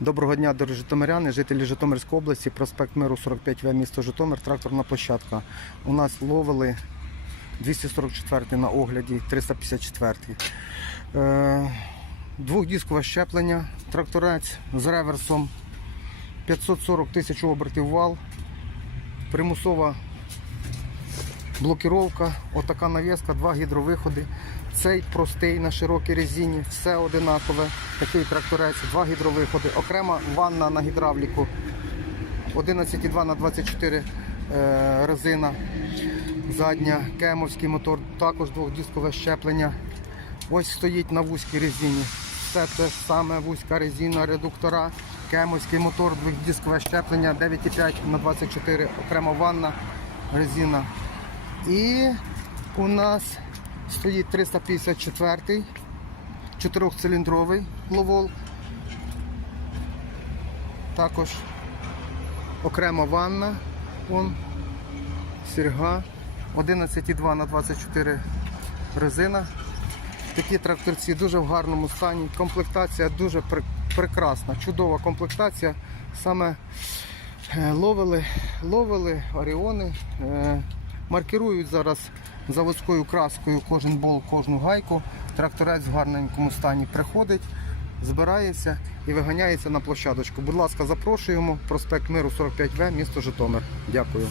Доброго дня, дорогі житомиряни, жителі Житомирської області, проспект Миру 45В, місто Житомир, тракторна площадка. У нас ловили 244 на огляді, 354. Е, двохдіскове щеплення, тракторець з реверсом, 540 тисяч обертів вал, примусова блокіровка, отака навіска, два гідровиходи. Цей простий на широкій резині, все одинакове. Такий тракторець, два гідровиходи, окрема ванна на гідравліку, 11,2 на 24 е, резина. Задня, кемовський мотор, також двохдіскове щеплення. Ось стоїть на вузькій резині. Все те саме вузька резина, редуктора, кемовський мотор, двохдіскове щеплення, 9,5 на 24, окрема ванна, резина. І у нас стоїть 354 чотирьохциліндровий ловол. Також окрема ванна, вон, сірга, 11,2 на 24 резина. Такі тракторці дуже в гарному стані. Комплектація дуже пр- прекрасна, чудова комплектація. Саме е, ловили, ловили оріони, е, маркірують зараз заводською краскою кожен бол, кожну гайку. Тракторець в гарненькому стані приходить, збирається і виганяється на площадочку. Будь ласка, запрошуємо. Проспект Миру 45В, місто Житомир. Дякую.